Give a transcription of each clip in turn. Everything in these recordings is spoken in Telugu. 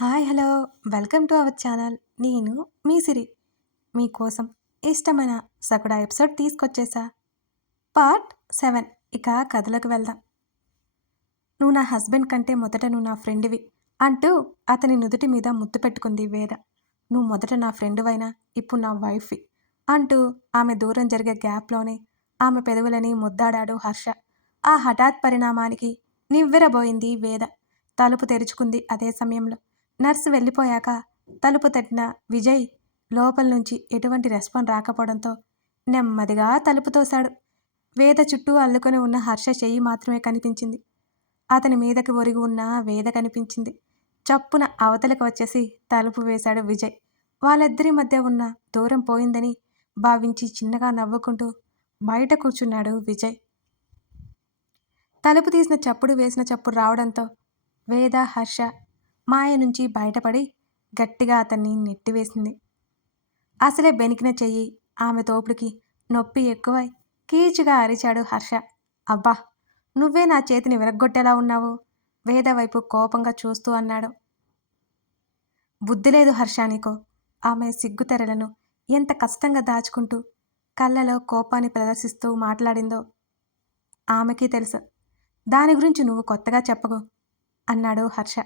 Hi hello welcome to our channel. నేను మీ సిరి మీకోసం ఇష్టమైన సకుడా ఎపిసోడ్ తీసుకొచ్చేసా. పార్ట్ 7. ఇక కథలోకి వెళ్దాం. నువ్వు నా హస్బెండ్ కంటే మొదట నువ్వు నా ఫ్రెండ్వి అంటూ అతని నుదుటి మీద ముద్దు పెట్టుకుంది వేద. నువ్వు మొదట నా ఫ్రెండువైనా ఇప్పుడు నా వైఫ్వి అంటూ ఆమె దూరం జరిగే గ్యాప్లోనే ఆమె పెదవులని ముద్దాడాడు హర్ష. ఆ హఠాత్ పరిణామానికి నివ్వెరబోయింది వేద. తలుపు తెరుచుకుంది అదే సమయంలో. నర్సు వెళ్ళిపోయాక తలుపు తట్టిన విజయ్ లోపల నుంచి ఎటువంటి రెస్పాన్స్ రాకపోవడంతో నెమ్మదిగా తలుపు తోశాడు. వేద చుట్టూ అల్లుకొని ఉన్న హర్ష చెయ్యి మాత్రమే కనిపించింది. అతని మీదకి ఒరిగి ఉన్న వేద కనిపించింది. చప్పున అవతలకు వచ్చేసి తలుపు వేశాడు విజయ్. వాళ్ళిద్దరి మధ్య ఉన్న దూరం పోయిందని భావించి చిన్నగా నవ్వుకుంటూ బయట కూర్చున్నాడు విజయ్. తలుపు తీసిన చప్పుడు వేసిన చప్పుడు రావడంతో వేద హర్ష మాయ నుంచి బయటపడి గట్టిగా అతన్ని నెట్టివేసింది. అసలే బెనికిన చెయ్యి ఆమె తోపుడికి నొప్పి ఎక్కువై కీచుగా అరిచాడు హర్ష. అబ్బా, నువ్వే నా చేతిని విరగ్గొట్టేలా ఉన్నావు, వేద వైపు కోపంగా చూస్తూ అన్నాడు. బుద్ధి లేదు హర్ష నీకో. ఆమె సిగ్గుతెరలను ఎంత కష్టంగా దాచుకుంటూ కళ్ళలో కోపాన్ని ప్రదర్శిస్తూ మాట్లాడిందో ఆమెకి తెలుసు. దాని గురించి నువ్వు కొత్తగా చెప్పకు అన్నాడు హర్ష.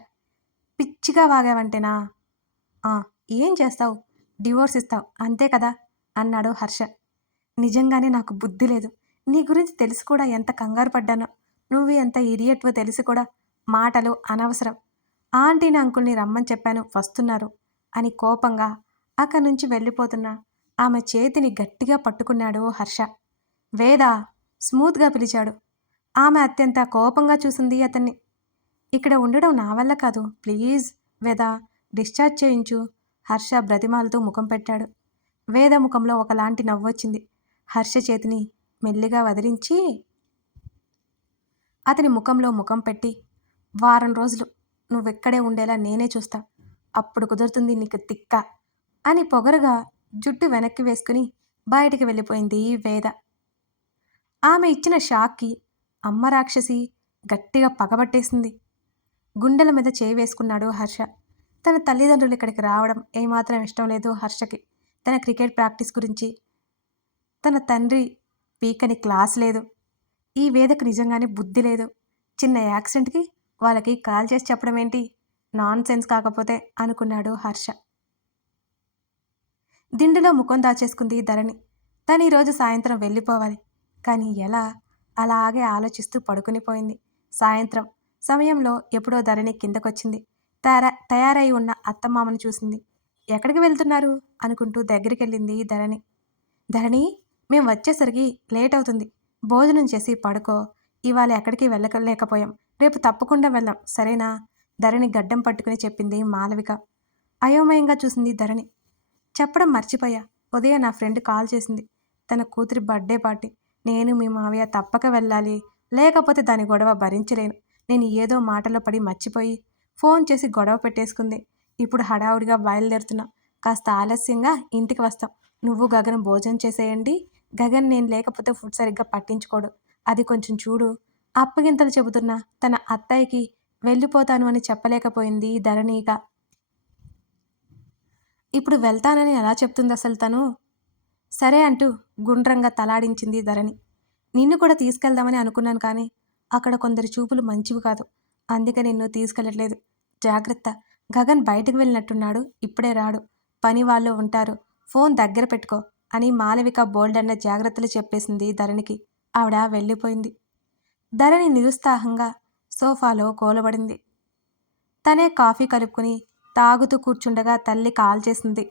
పిచ్చిగా వాగావంటేనా? ఏం చేస్తావు, డివోర్స్ ఇస్తావు అంతే కదా అన్నాడు హర్ష. నిజంగానే నాకు బుద్ధి లేదు. నీ గురించి తెలిసి కూడా ఎంత కంగారు పడ్డానో. నువ్వు ఎంత ఇడియట్వో తెలిసి కూడా మాటలు అనవసరం. ఆంటీని అంకుల్ని రమ్మని చెప్పాను, వస్తున్నారు అని కోపంగా అక్కడి నుంచి వెళ్ళిపోతున్న ఆమె చేతిని గట్టిగా పట్టుకున్నాడు హర్ష. వేద స్మూత్గా పిలిచాడు. ఆమె అత్యంత కోపంగా చూసింది అతన్ని. ఇక్కడ ఉండడం నా వల్ల కాదు, ప్లీజ్ వేద డిశ్చార్జ్ చేయించు హర్ష బ్రతిమాలతో ముఖం పెట్టాడు. వేద ముఖంలో ఒకలాంటి నవ్వొచ్చింది. హర్ష చేతిని మెల్లిగా వదిలించి అతని ముఖంలో ముఖం పెట్టి, వారం రోజులు నువ్వెక్కడే ఉండేలా నేనే చూస్తా, అప్పుడు కుదురుతుంది నీకు తిక్క అని పొగరుగా జుట్టు వెనక్కి వేసుకుని బయటికి వెళ్ళిపోయింది వేద. ఆమె ఇచ్చిన షాక్కి అమ్మ రాక్షసి గట్టిగా పగబట్టేసింది. గుండెల మీద చేయి వేసుకున్నాడు హర్ష. తన తల్లిదండ్రులు ఇక్కడికి రావడం ఏమాత్రం ఇష్టం లేదు హర్షకి. తన క్రికెట్ ప్రాక్టీస్ గురించి, తన తండ్రి పీకని క్లాస్ లేదు. ఈ వేదకు నిజంగానే బుద్ధి లేదు. చిన్న యాక్సిడెంట్కి వాళ్ళకి కాల్ చేసి చెప్పడం ఏంటి, నాన్ సెన్స్ కాకపోతే అనుకున్నాడు హర్ష. దిండులో ముఖం దాచేసుకుంది ధరణి. తను ఈరోజు సాయంత్రం వెళ్ళిపోవాలి, కానీ ఎలా? అలాగే ఆలోచిస్తూ పడుకునిపోయింది. సాయంత్రం సమయంలో ఎప్పుడో ధరణి కిందకొచ్చింది. తయారై ఉన్న అత్తమామను చూసింది. ఎక్కడికి వెళ్తున్నారు అనుకుంటూ దగ్గరికి వెళ్ళింది ధరణి. ధరణి, మేము వచ్చేసరికి లేట్ అవుతుంది, భోజనం చేసి పడుకో. ఇవాళ ఎక్కడికి వెళ్ళలేకపోయాం, రేపు తప్పకుండా వెళ్దాం సరేనా? ధరణి గడ్డం పట్టుకుని చెప్పింది మాలవిక. అయోమయంగా చూసింది ధరణి. చెప్పడం మర్చిపోయా, ఉదయం నా ఫ్రెండ్ కాల్ చేసింది, తన కూతురి బర్త్డే పార్టీ. నేను మీ మావయ్య తప్పక వెళ్ళాలి, లేకపోతే దాని గొడవ భరించలేను. నేను ఏదో మాటలో పడి మర్చిపోయి ఫోన్ చేసి గొడవ పెట్టేసుకుంది. ఇప్పుడు హడావుడిగా బయలుదేరుతున్నా, కాస్త ఆలస్యంగా ఇంటికి వస్తాం. నువ్వు గగన్ భోజనం చేసేయండి. గగన్ నేను లేకపోతే ఫుడ్ సరిగ్గా పట్టించుకోడు, అది కొంచెం చూడు. అప్పగింతలు చెబుతున్నా తన అత్తయ్యకి వెళ్ళిపోతాను అని చెప్పలేకపోయింది ధరణిగా. ఇప్పుడు వెళ్తానని ఎలా చెప్తుంది అసలు తను? సరే అంటూ గుండ్రంగా తలాడించింది ధరణి. నిన్ను కూడా తీసుకెళ్దామని అనుకున్నాను, కానీ అక్కడ కొందరి చూపులు మంచివి కాదు, అందుకే నిన్ను తీసుకెళ్ళట్లేదు. జాగ్రత్త, గగన్ బయటకు వెళ్ళినట్టున్నాడు, ఇప్పుడే రాడు, పని వాళ్ళు ఉంటారు, ఫోన్ దగ్గర పెట్టుకో అని మాలవిక బోల్డన్న జాగ్రత్తలు చెప్పేసింది ధరణికి. ఆవిడ వెళ్ళిపోయింది. ధరణి నిరుత్సాహంగా సోఫాలో కూలబడింది. తనే కాఫీ కలుపుకుని తాగుతూ కూర్చుండగా తల్లి కాల్ చేసింది.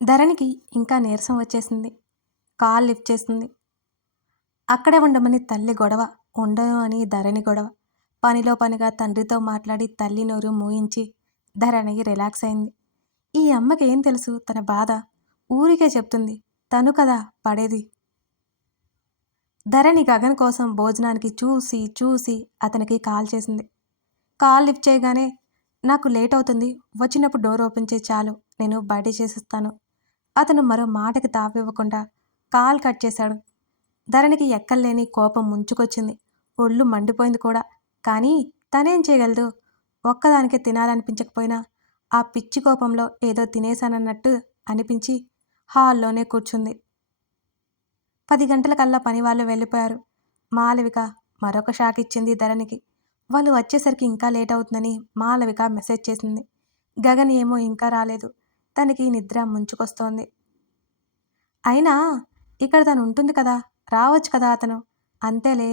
ధరణికి ఇంకా నీరసం వచ్చేసింది. కాల్ లిఫ్ట్ చేసింది. అక్కడే ఉండమని తల్లి గొడవ, ఉండను అని ధరణి గొడవ. పనిలో పనిగా తండ్రితో మాట్లాడి తల్లి నోరు మూయించి ధరణి రిలాక్స్ అయింది. ఈ అమ్మకి ఏం తెలుసు తన బాధ? ఊరికే చెప్తుంది, తను కదా పడేది. ధరణి గగన్ కోసం భోజనానికి చూసి చూసి అతనికి కాల్ చేసింది. కాల్ లిఫ్ట్ చేయగానే, నాకు లేట్ అవుతుంది, వచ్చినప్పుడు డోర్ ఓపెన్ చేయి చాలు, నేను బయట చేసిస్తాను. అతను మరో మాటకి తావివ్వకుండా కాల్ కట్ చేశాడు. ధరణికి ఎక్కల్లేని కోపం ముంచుకొచ్చింది. ఒళ్ళు మండిపోయింది కూడా. కానీ తనేం చేయగలదు? ఒక్కదానికే తినాలనిపించకపోయినా ఆ పిచ్చి కోపంలో ఏదో తినేశానన్నట్టు అనిపించి హాల్లోనే కూర్చుంది. 10 గంటలకల్లా పనివాళ్ళు వెళ్ళిపోయారు. మాళవిక మరొక షాక్ ఇచ్చింది ధరణికి. వాళ్ళు వచ్చేసరికి ఇంకా లేట్ అవుతుందని మాళవిక మెసేజ్ చేసింది. గగన్ ఏమో ఇంకా రాలేదు. తనకి నిద్ర ముంచుకొస్తోంది. అయినా ఇక్కడ తను ఉంటుంది కదా, రావచ్చు కదా అతను. అంతేలే,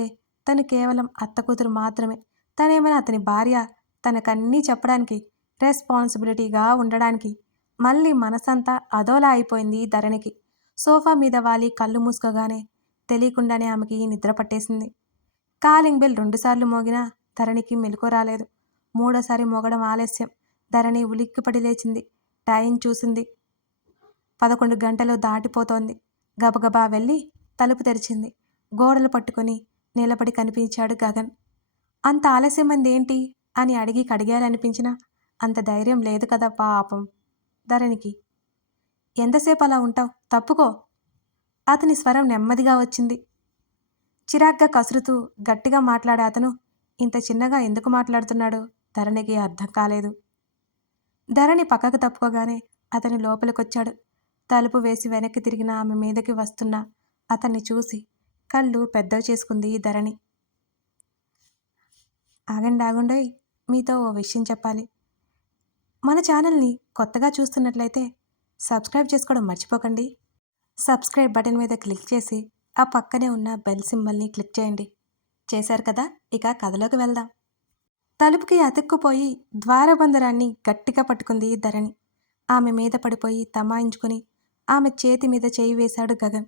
తను కేవలం అత్త కూతురు మాత్రమే. తనేమైనా అతని భార్య, తనకన్నీ చెప్పడానికి, రెస్పాన్సిబిలిటీగా ఉండడానికి. మళ్ళీ మనసంతా అదోలా అయిపోయింది ధరణికి. సోఫా మీద వాలి కళ్ళు మూసుకోగానే తెలియకుండానే ఆమెకి నిద్ర పట్టేసింది. కాలింగ్ బెల్ 2 సార్లు మోగినా ధరణికి మెలకువ రాలేదు. మూడోసారి మోగడం ఆలస్యం. ధరణి ఉలిక్కిపడి లేచింది. టైం చూసింది. 11 గంటలు దాటిపోతోంది. గబగబా వెళ్ళి తలుపు తెరిచింది. గోడలు పట్టుకొని నిలబడి కనిపించాడు గగన్. అంత ఆలస్యమైంది ఏంటి అని అడిగి కడిగాలనిపించినా అంత ధైర్యం లేదు కదా పాపం ధరణికి. ఎంతసేపు అలా ఉంటావు, తప్పుకో. అతని స్వరం నెమ్మదిగా వచ్చింది. చిరాగ్గా కసురుతూ గట్టిగా మాట్లాడే అతను ఇంత చిన్నగా ఎందుకు మాట్లాడుతున్నాడో ధరణికి అర్థం కాలేదు. ధరణి పక్కకు తప్పుకోగానే అతను లోపలికొచ్చాడు. తలుపు వేసి వెనక్కి తిరిగిన ఆమె మీదకి వస్తున్న అతన్ని చూసి కళ్ళు పెద్దవి చేసుకుంది ధరణి. ఆగండోయ్, మీతో ఓ విషయం చెప్పాలి. మన ఛానల్ని కొత్తగా చూస్తున్నట్లయితే సబ్స్క్రైబ్ చేసుకోవడం మర్చిపోకండి. సబ్స్క్రైబ్ బటన్ మీద క్లిక్ చేసి ఆ పక్కనే ఉన్న బెల్ సింబల్ని క్లిక్ చేయండి. చేశారు కదా, ఇక కథలోకి వెళ్దాం. తలుపుకి అతుక్కుపోయి ద్వారబంధరాన్ని గట్టిగా పట్టుకుంది ధరణి. ఆమె మీద పడిపోయి తమాయించుకుని ఆమె చేతి మీద చెయ్యి వేశాడు గగన్.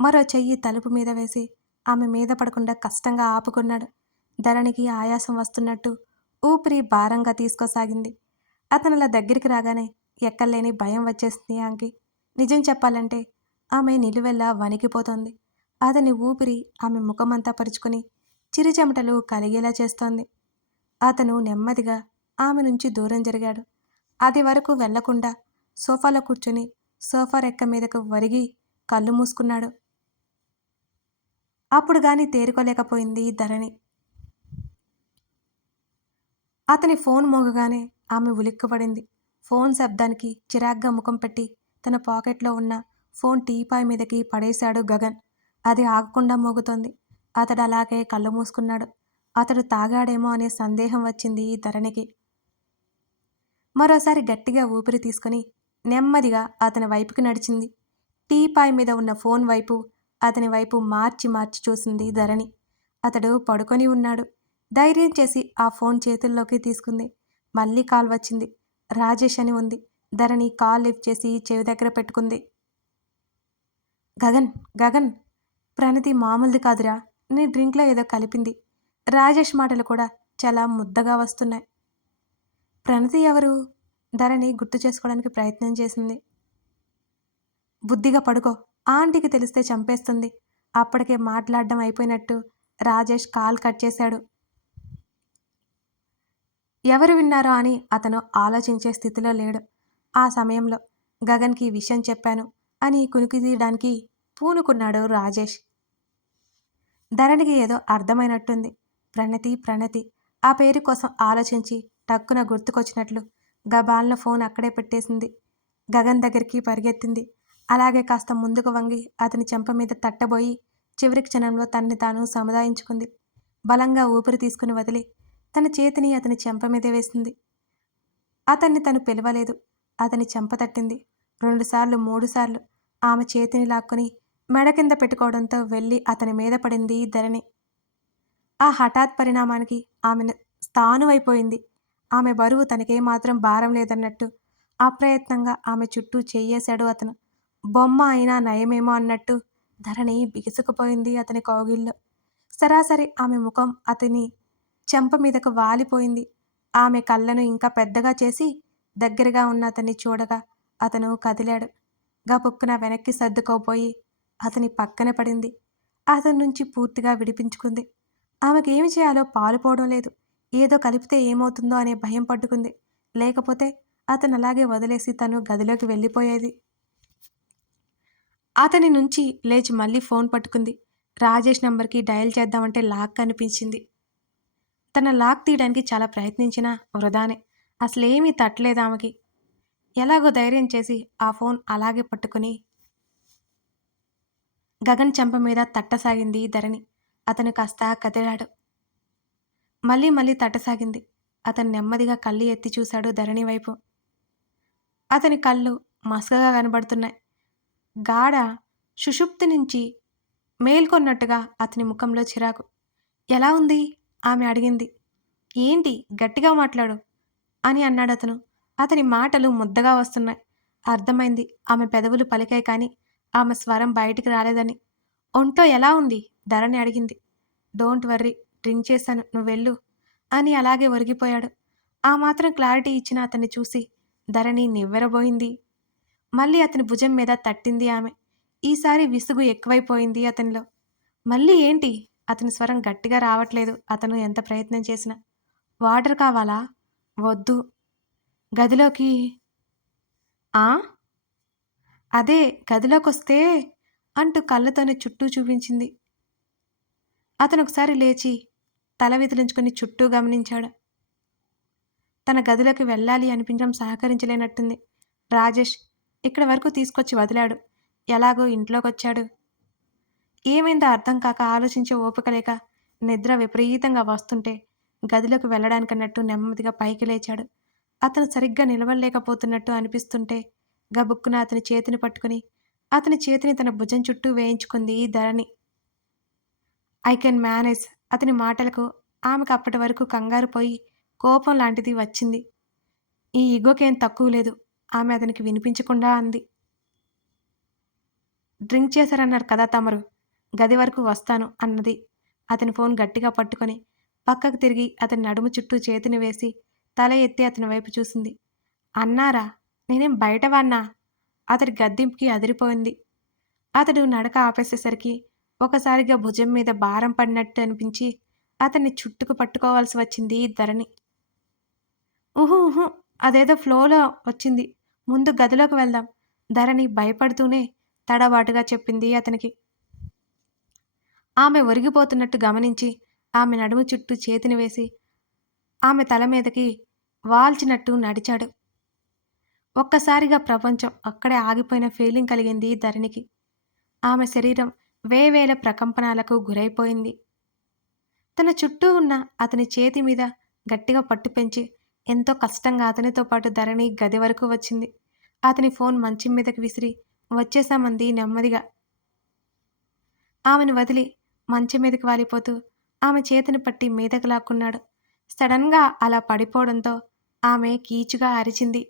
మరో చెయ్యి తలుపు మీద వేసి ఆమె మీద పడకుండా కష్టంగా ఆపుకున్నాడు. ధరణికి ఆయాసం వస్తున్నట్టు ఊపిరి భారంగా తీసుకోసాగింది. అతనలా దగ్గరికి రాగానే ఎక్కలేని భయం వచ్చేసింది ఆమెకి. నిజం చెప్పాలంటే ఆమె నిలువెల్లా వణికిపోతోంది. అతని ఊపిరి ఆమె ముఖమంతా పరుచుకుని చిరుచెమటలు కలిగేలా చేస్తోంది. అతను నెమ్మదిగా ఆమె నుంచి దూరం జరిగాడు. అది వరకు వెళ్లకుండా సోఫాలో కూర్చుని సోఫా రెక్క మీదకు వరిగి కళ్ళు మూసుకున్నాడు. అప్పుడు గాని తేరుకోలేకపోయింది ధరణి. అతని ఫోన్ మోగగానే ఆమె ఉలిక్కిపడింది. ఫోన్ శబ్దానికి చిరాగ్గా ముఖం పెట్టి తన పాకెట్లో ఉన్న ఫోన్ టీపాయ్ మీదకి పడేశాడు గగన్. అది ఆగకుండా మోగుతోంది. అతడు అలాగే కళ్ళు మూసుకున్నాడు. అతడు తాగాడేమో అనే సందేహం వచ్చింది ధరణికి. మరోసారి గట్టిగా ఊపిరి తీసుకుని నెమ్మదిగా అతని వైపుకి నడిచింది. టీపాయ్ మీద ఉన్న ఫోన్ వైపు అతని వైపు మార్చి మార్చి చూసింది ధరణి. అతడు పడుకొని ఉన్నాడు. ధైర్యం చేసి ఆ ఫోన్ చేతుల్లోకి తీసుకుంది. మళ్ళీ కాల్ వచ్చింది. రాజేష్ అని ఉంది. ధరణి కాల్ లిఫ్ట్ చేసి చెవి దగ్గర పెట్టుకుంది. గగన్ గగన్, ప్రణతి మామూలుది కాదురా. నీ డ్రింక్లో ఏదో కలిపింది. రాజేష్ మాటలు కూడా చాలా ముద్దగా వస్తున్నాయి. ప్రణతి ఎవరు? ధరణి గుర్తు చేసుకోవడానికి ప్రయత్నం చేసింది. బుద్ధిగా పడుకో, ఆంటీకి తెలిస్తే చంపేస్తుంది. అప్పటికే మాట్లాడడం అయిపోయినట్టు రాజేష్ కాల్ కట్ చేశాడు. ఎవరు విన్నారో అని అతను ఆలోచించే స్థితిలో లేడు. ఆ సమయంలో గగన్కి విషయం చెప్పాను అని కునికి తీయడానికి పూనుకున్నాడు రాజేష్. ధరణికి ఏదో అర్థమైనట్టుంది. ప్రణతి ప్రణతి ఆ పేరు కోసం ఆలోచించి టక్కున గుర్తుకొచ్చినట్లు గబాల్న ఫోన్ అక్కడే పెట్టేసింది. గగన్ దగ్గరికి పరిగెత్తింది. అలాగే కాస్త ముందుకు వంగి అతని చెంప మీద తట్టబోయి చివరి క్షణంలో తన్ని తాను సముదాయించుకుంది. బలంగా ఊపిరి తీసుకుని వదిలి తన చేతిని అతని చెంప మీద వేసింది. అతన్ని తను పిలవలేదు. అతని చెంప తట్టింది. 2 సార్లు 3 సార్లు ఆమె చేతిని లాక్కుని మెడ కింద పెట్టుకోవడంతో వెళ్ళి అతని మీద పడింది ధరణి. ఆ హఠాత్ పరిణామానికి ఆమెను స్థాణువైపోయింది. ఆమె బరువు తనకేమాత్రం భారం లేదన్నట్టు అప్రయత్నంగా ఆమె చుట్టూ చెయ్యేశాడు అతను. బొమ్మ అయినా నయమేమో అన్నట్టు ధరణి బిగుసుకుపోయింది అతని కౌగిల్లో. సరాసరి ఆమె ముఖం అతని చెంప మీదకు వాలిపోయింది. ఆమె కళ్ళను ఇంకా పెద్దగా చేసి దగ్గరగా ఉన్న అతన్ని చూడగా అతను కదిలాడు. గబుక్కున వెనక్కి సర్దుకోపోయి అతని పక్కన పడింది. అతని నుంచి పూర్తిగా విడిపించుకుంది. ఆమెకేమి చేయాలో పాలుపోవడం లేదు. ఏదో కలిపితే ఏమవుతుందో అనే భయం పట్టుకుంది. లేకపోతే అతను అలాగే వదిలేసి తను గదిలోకి వెళ్ళిపోయేది. అతని నుంచి లేచి మళ్ళీ ఫోన్ పట్టుకుంది. రాజేష్ నంబర్కి డయల్ చేద్దామంటే లాక్ కనిపించింది. తన లాక్ తీయడానికి చాలా ప్రయత్నించినా వృధానే. అసలేమీ తట్టలేదు ఆమెకి. ఎలాగో ధైర్యం చేసి ఆ ఫోన్ అలాగే పట్టుకుని గగన్ చెంప మీద తట్టసాగింది ధరణి. అతను కాస్త కదిలాడు. మళ్ళీ మళ్ళీ తట్టసాగింది. అతను నెమ్మదిగా కళ్ళు ఎత్తి చూశాడు ధరణి వైపు. అతని కళ్ళు మసకగా కనబడుతున్నాయి. గాఢ సుషుప్తి నుంచి మేల్కొన్నట్టుగా అతని ముఖంలో చిరాకు. ఎలా ఉంది? ఆమె అడిగింది. ఏంటి? గట్టిగా మాట్లాడు అని అన్నాడతను. అతని మాటలు ముద్దగా వస్తున్నాయి. అర్థమైంది ఆమె పెదవులు పలికాయి కానీ ఆమె స్వరం బయటికి రాలేదని. ఒంట్లో ఎలా ఉంది? ధరణి అడిగింది. డోంట్ వర్రీ, డ్రింక్ చేశాను, నువ్వెళ్ళు అని అలాగే ఒరిగిపోయాడు. ఆ మాత్రం క్లారిటీ ఇచ్చిన అతన్ని చూసి ధరణి నివ్వెరబోయింది. మళ్ళీ అతని భుజం మీద తట్టింది ఆమె. ఈసారి విసుగు ఎక్కువైపోయింది అతనిలో. మళ్ళీ ఏంటి? అతని స్వరం గట్టిగా రావట్లేదు అతను ఎంత ప్రయత్నం చేసినా. వాటర్ కావాలా? వద్దు. గదిలోకి ఆ? అదే గదిలోకొస్తే అంటూ కళ్ళతోనే చుట్టూ చూపించింది. అతను ఒకసారి లేచి తల విదిలించుకుని చుట్టూ గమనించాడు. తన గదిలోకి వెళ్ళాలి అనిపించడం సహకరించలేనట్టుంది. రాజేష్ ఇక్కడి వరకు తీసుకొచ్చి వదిలాడు. ఎలాగో ఇంట్లోకొచ్చాడు. ఏమైందో అర్థం కాక ఆలోచించే ఓపిక లేక నిద్ర విపరీతంగా వస్తుంటే గదిలోకి వెళ్ళడానికన్నట్టు నెమ్మదిగా పైకి లేచాడు. అతను సరిగ్గా నిలవలేకపోతున్నట్టు అనిపిస్తుంటే గబుక్కున అతని చేతిని పట్టుకుని అతని చేతిని తన భుజం చుట్టూ వేయించుకుంది ధరణి. I can manage. అతని మాటలకు ఆమెకు అప్పటి వరకు కంగారు పోయి కోపం లాంటిది వచ్చింది. ఈ ఈగోకేం తక్కువ లేదు. ఆమె అతనికి వినిపించకుండా అంది. డ్రింక్ చేశారన్నారు కదా తమరు. గది వరకు వస్తాను అన్నది. అతని ఫోన్ గట్టిగా పట్టుకొని పక్కకు తిరిగి అతని నడుము చుట్టూ చేతిని వేసి తల ఎత్తి అతని వైపు చూసింది. అన్నారా? నేనేం బయటవాన్నా? అతడి గద్దింపుకి అదిరిపోయింది. అతడు నడక ఆపేసేసరికి ఒకసారిగా భుజం మీద భారం పడినట్టు అనిపించి అతన్ని చుట్టుకు పట్టుకోవాల్సి వచ్చింది ధరణి. ఊహు అదేదో ఫ్లోలో వచ్చింది. ముందు గదిలోకి వెళ్దాం ధరణి భయపడుతూనే తడబాటుగా చెప్పింది అతనికి. ఆమె ఒరిగిపోతున్నట్టు గమనించి ఆమె నడుము చుట్టూ చేతిని వేసి ఆమె తల మీదకి వాల్చినట్టు నడిచాడు. ఒక్కసారిగా ప్రపంచం అక్కడే ఆగిపోయిన ఫీలింగ్ కలిగింది ధరణికి. ఆమె శరీరం వేవేల ప్రకంపనాలకు గురైపోయింది. తన చుట్టూ ఉన్న అతని చేతి మీద గట్టిగా పట్టు పెంచి ఎంతో కష్టంగా అతనితో పాటు ధరణి గది వరకు వచ్చింది. అతని ఫోన్ మంచం మీదకి విసిరి వచ్చేశామంది నెమ్మదిగా. ఆమెను వదిలి మంచం మీదకి వాలిపోతూ ఆమె చేతిని పట్టి మీదకు లాక్కున్నాడు. సడన్గా అలా పడిపోవడంతో ఆమె కీచుగా అరిచింది.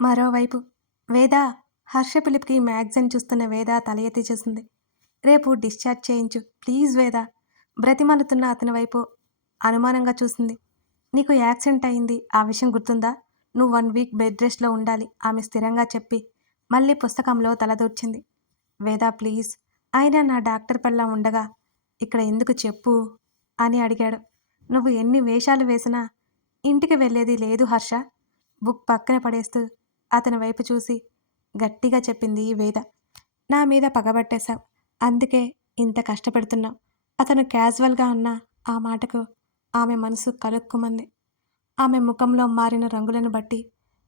మరోవైపు వేద హర్ష పిలుపుకి మ్యాగజైన్ చూస్తున్న వేద తల ఎత్తి చూసింది. రేపు డిశ్చార్జ్ చేయించు ప్లీజ్ వేద బ్రతిమాలుతున్న అతని వైపు అనుమానంగా చూసింది. నీకు యాక్సిడెంట్ అయింది, ఆ విషయం గుర్తుందా? నువ్వు 1 వీక్ బెడ్ రెస్ట్లో ఉండాలి ఆమె స్థిరంగా చెప్పి మళ్ళీ పుస్తకంలో తలదూర్చింది. వేద ప్లీజ్, అయినా నా డాక్టర్ పెళ్ళాం ఉండగా ఇక్కడ ఎందుకు చెప్పు అని అడిగాడు. నువ్వు ఎన్ని వేషాలు వేసినా ఇంటికి వెళ్ళేది లేదు హర్ష. బుక్ పక్కన పడేస్తూ అతని వైపు చూసి గట్టిగా చెప్పింది వేద. నా మీద పగబట్టేశావు, అందుకే ఇంత కష్టపెడుతున్నావు. అతను క్యాజువల్గా అన్న ఆ మాటకు ఆమె మనసు కలుక్కుమంది. ఆమె ముఖంలో మారిన రంగులను బట్టి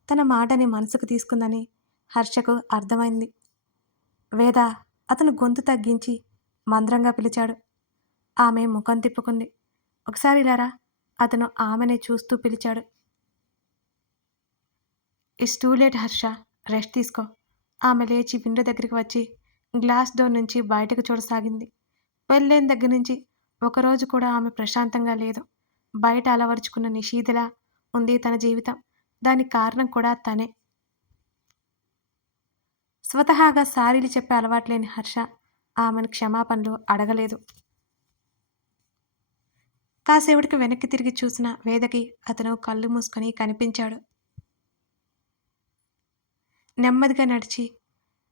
తన మాటని మనసుకు తీసుకుందని హర్షకు అర్థమైంది. వేద అతను గొంతు తగ్గించి మంద్రంగా పిలిచాడు. ఆమె ముఖం తిప్పుకుంది. ఒకసారి ఇలారా అతను ఆమెనే చూస్తూ పిలిచాడు. It's too late Harsha, rest తీసుకో. ఆమె లేచి విండో దగ్గరికి వచ్చి గ్లాస్ డోర్ నుంచి బయటకు చూడసాగింది. పెళ్ళైన దగ్గర నుంచి ఒకరోజు కూడా ఆమె ప్రశాంతంగా లేదు. బయట అలవరుచుకున్న నిషీధలా ఉంది తన జీవితం. దానికి కారణం కూడా తనే. స్వతహాగా సారీలు చెప్పే అలవాట్లేని హర్ష ఆమెను క్షమాపణలు అడగలేదు. కాసేపటికి వెనక్కి తిరిగి చూసిన వేదకి అతను కళ్ళు మూసుకొని కనిపించాడు. నెమ్మదిగా నడిచి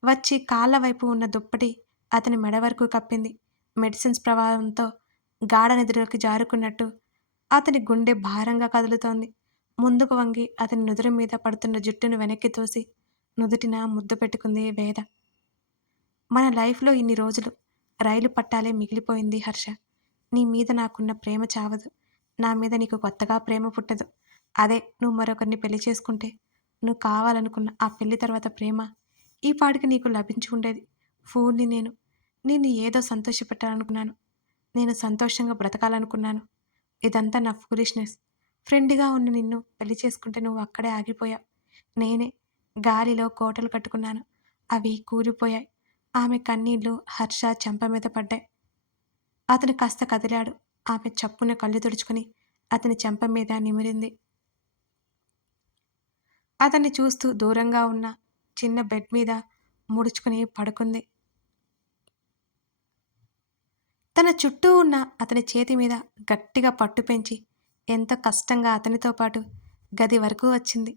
వచ్చి కాళ్ళ వైపు ఉన్న దుప్పటి అతని మెడ వరకు కప్పింది. మెడిసిన్స్ ప్రభావంతో గాఢ నిద్రలోకి జారుకున్నట్టు అతని గుండె భారంగా కదులుతోంది. ముందుకు వంగి అతని నుదురు మీద పడుతున్న జుట్టును వెనక్కి తోసి నుదుటిన ముద్దు పెట్టుకుంది వేద. మన లైఫ్లో ఇన్ని రోజులు రైలు పట్టాలే మిగిలిపోయింది హర్ష. నీ మీద నాకున్న ప్రేమ చావదు, నా మీద నీకు కొత్తగా ప్రేమ పుట్టదు. అదే నువ్వు మరొకరిని పెళ్లి చేసుకుంటే, నువ్వు కావాలనుకున్న ఆ పెళ్లి తర్వాత ప్రేమ ఈ పాటికి నీకు లభించి ఉండేది. ఫూల్‌ని నేను. నిన్ను ఏదో సంతోషపెట్టాలనుకున్నాను. నేను సంతోషంగా బ్రతకాలనుకున్నాను. ఇదంతా నా ఫూలిష్‌నెస్. ఫ్రెండ్‌గా ఉన్న నిన్ను పెళ్లి చేసుకుంటే నువ్వు అక్కడే ఆగిపోయావు. నేనే గాలిలో కోటలు కట్టుకున్నాను. అవి కూలిపోయాయి. ఆమె కన్నీళ్లు హర్ష చెంప మీద పడ్డాయి. అతను కాస్త కదిలాడు. ఆమె చప్పున కళ్ళు తుడుచుకుని అతని చెంప మీద నిమిరింది. అతన్ని చూస్తూ దూరంగా ఉన్న చిన్న బెడ్ మీద ముడుచుకుని పడుకుంది. తన చుట్టూ ఉన్న అతని చేతి మీద గట్టిగా పట్టు పెంచి ఎంతో కష్టంగా అతనితో పాటు గది వరకు వచ్చింది.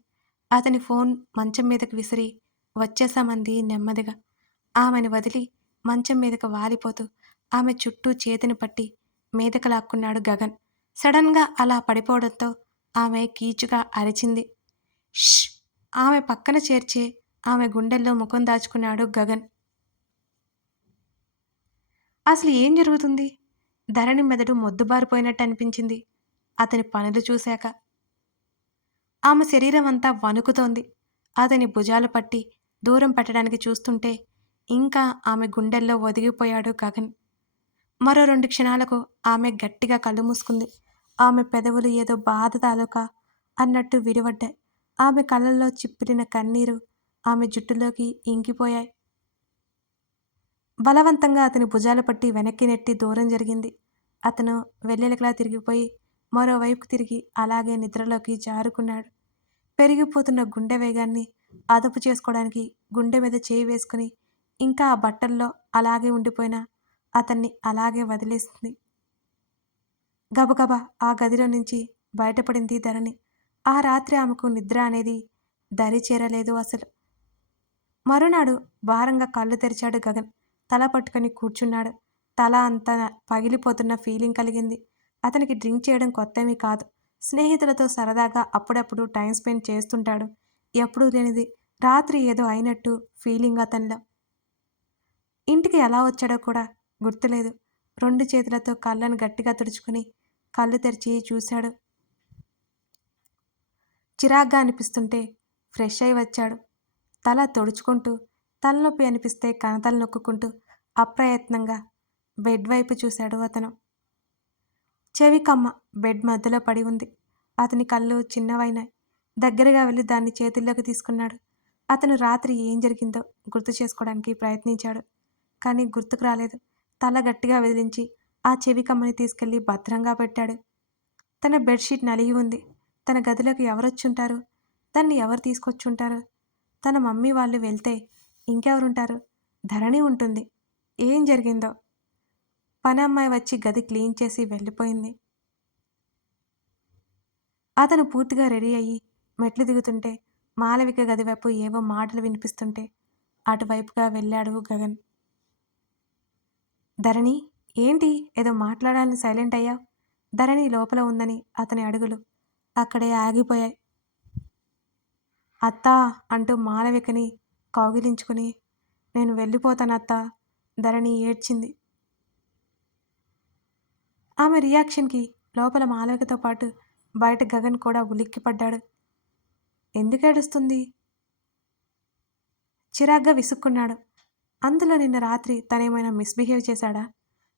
అతని ఫోన్ మంచం మీదకు విసిరి వచ్చేసామంది నెమ్మదిగా. ఆమెను వదిలి మంచం మీదకు వాలిపోతూ ఆమె చుట్టూ చేతిని పట్టి మీదకు లాక్కున్నాడు గగన్. సడన్గా అలా పడిపోవడంతో ఆమె కీచుగా అరిచింది. ష్! ఆమె పక్కన చేర్చే ఆమె గుండెల్లో ముఖం దాచుకున్నాడు గగన్. అసలు ఏం జరుగుతుంది? ధరణి మెదడు మొద్దుబారిపోయినట్టు అనిపించింది అతని పనులు చూశాక. ఆమె శరీరం అంతా వణుకుతోంది. అతని భుజాలు పట్టి దూరం పెట్టడానికి చూస్తుంటే ఇంకా ఆమె గుండెల్లో ఒదిగిపోయాడు గగన్. మరో 2 క్షణాలకు ఆమె గట్టిగా కళ్ళు మూసుకుంది. ఆమె పెదవులు ఏదో బాధ తాలూకా అన్నట్టు విడివడ్డాయి. ఆమె కళ్ళల్లో చిప్పిలిన కన్నీరు ఆమె జుట్టులోకి ఇంకిపోయాయి. బలవంతంగా అతని భుజాలు పట్టి వెనక్కి నెట్టి దూరం జరిగింది. అతను వెన్నెలకలా తిరిగిపోయి మరోవైపుకు తిరిగి అలాగే నిద్రలోకి జారుకున్నాడు. పెరిగిపోతున్న గుండె వేగాన్ని అదుపు చేసుకోవడానికి గుండె మీద చేయి వేసుకుని ఇంకా ఆ బట్టల్లో అలాగే ఉండిపోయిన అతన్ని అలాగే వదిలేసింది. గబగబా ఆ గదిలో నుంచి బయటపడింది ధరణి. ఆ రాత్రి ఆమెకు నిద్ర అనేది దరి చేరలేదు అసలు. మరునాడు భారంగా కళ్ళు తెరిచాడు గగన్. తల పట్టుకొని కూర్చున్నాడు. తల అంతా పగిలిపోతున్న ఫీలింగ్ కలిగింది. అతనికి డ్రింక్ చేయడం కొత్తేమీ కాదు. స్నేహితులతో సరదాగా అప్పుడప్పుడు టైం స్పెండ్ చేస్తుంటాడు. ఎప్పుడూ లేనిది రాత్రి ఏదో అయినట్టు ఫీలింగ్ అతనిలో. ఇంటికి ఎలా వచ్చాడో కూడా గుర్తులేదు. 2 చేతులతో కళ్ళను గట్టిగా తుడుచుకుని కళ్ళు తెరిచి చూశాడు. చిరాగ్గా అనిపిస్తుంటే ఫ్రెష్ అయి వచ్చాడు. తల తుడుచుకుంటూ, తలనొప్పి అనిపిస్తే కణతలు నొక్కుకుంటూ అప్రయత్నంగా బెడ్ వైపు చూశాడు అతను. చెవికమ్మ బెడ్ మధ్యలో పడి ఉంది. అతని కళ్ళు చిన్నవైనాయి. దగ్గరగా వెళ్ళి దాన్ని చేతుల్లోకి తీసుకున్నాడు. అతను రాత్రి ఏం జరిగిందో గుర్తు చేసుకోవడానికి ప్రయత్నించాడు. కానీ గుర్తుకు రాలేదు. తల గట్టిగా విదిలించి ఆ చెవికమ్మని తీసుకెళ్లి భద్రంగా పెట్టాడు. తన బెడ్షీట్ నలిగి ఉంది. తన గదిలోకి ఎవరొచ్చుంటారు? తన్ని ఎవరు తీసుకొచ్చుంటారు? తన మమ్మీ వాళ్ళు వెళ్తే ఇంకెవరుంటారు? ధరణి ఉంటుంది. ఏం జరిగిందో? పనమ్మాయి వచ్చి గది క్లీన్ చేసి వెళ్ళిపోయింది. అతను పూర్తిగా రెడీ అయ్యి మెట్లు దిగుతుంటే మాలవిక గదివైపు ఏవో మాటలు వినిపిస్తుంటే అటువైపుగా వెళ్ళాడు గగన్. ధరణి, ఏంటి ఏదో మాట్లాడాలని సైలెంట్ అయ్యావు? ధరణి లోపల ఉందని అతని అడుగులు అక్కడే ఆగిపోయాయి. అత్తా అంటూ మాలవికని కౌగిలించుకుని నేను వెళ్ళిపోతానత్తా, ధరణి ఏడ్చింది. ఆమె రియాక్షన్కి లోపల మాలవికతో పాటు బయట గగన్ కూడా ఉలిక్కిపడ్డాడు. ఎందుకు ఏడుస్తుంది? చిరాగ్గా విసుక్కున్నాడు. అందులో నిన్న రాత్రి తనేమైనా మిస్బిహేవ్ చేశాడా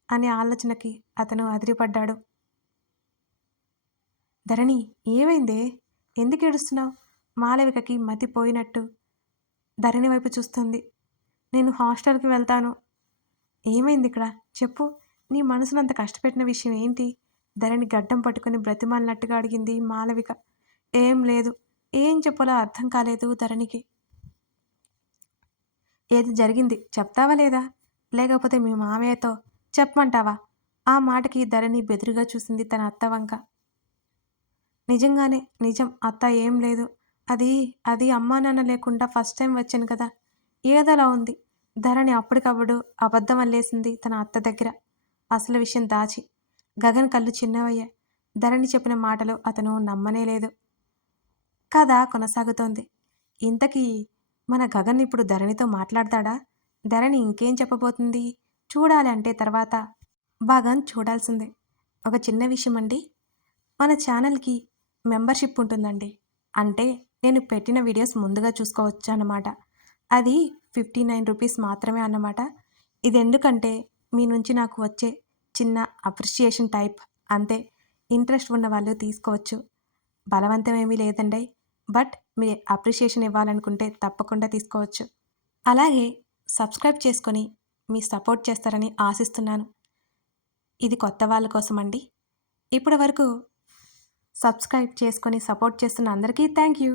అనే ఆలోచనకి అతను అదిరిపడ్డాడు. ధరణి, ఏమైందే? ఎందుకు ఏడుస్తున్నావు? మాలవికకి మతిపోయినట్టు ధరణి వైపు చూస్తుంది. నేను హాస్టల్కి వెళ్తాను. ఏమైంది ఇక్కడ? చెప్పు. నీ మనసునంత కష్టపెట్టిన విషయం ఏంటి? ధరణి గడ్డం పట్టుకుని బ్రతిమాలినట్టుగా అడిగింది మాలవిక. ఏం లేదు. ఏం చెప్పాలో అర్థం కాలేదు ధరణికి. ఏది జరిగింది చెప్తావా లేదా? లేకపోతే మీ మామయ్యతో చెప్పమంటావా? ఆ మాటకి ధరణి బెదురుగా చూసింది తన అత్త వంక. నిజంగానే నిజం అత్త, ఏం లేదు. అది అది అమ్మా నాన్న లేకుండా ఫస్ట్ టైం వచ్చాను కదా, ఏదోలా ఉంది. ధరణి అప్పటికప్పుడు అబద్ధం అల్లేసింది తన అత్త దగ్గర, అసలు విషయం దాచి. గగన్ కళ్ళు చిన్నవయ్యాయి. ధరణి చెప్పిన మాటలు అతను నమ్మనే లేదు. కథ కొనసాగుతోంది. ఇంతకీ మన గగన్ ఇప్పుడు ధరణితో మాట్లాడతాడా? ధరణి ఇంకేం చెప్పబోతుంది? చూడాలి అంటే తర్వాత భాగం చూడాల్సిందే. ఒక చిన్న విషయం అండి, మన ఛానల్కి మెంబర్షిప్ ఉంటుందండి. అంటే నేను పెట్టిన వీడియోస్ ముందుగా చూసుకోవచ్చు అన్నమాట. అది ₹59 మాత్రమే అన్నమాట. ఇదెందుకంటే మీ నుంచి నాకు వచ్చే చిన్న అప్రిషియేషన్ టైప్ అంతే. ఇంట్రెస్ట్ ఉన్నవాళ్ళు తీసుకోవచ్చు. బలవంతం ఏమీ లేదండి. బట్ మీ అప్రిషియేషన్ ఇవ్వాలనుకుంటే తప్పకుండా తీసుకోవచ్చు. అలాగే సబ్స్క్రైబ్ చేసుకొని మీ సపోర్ట్ చేస్తారని ఆశిస్తున్నాను. ఇది కొత్త వాళ్ళ కోసమండి. ఇప్పటి వరకు సబ్స్క్రైబ్ చేసుకొని సపోర్ట్ చేస్తున్న అందరికీ థ్యాంక్ యూ.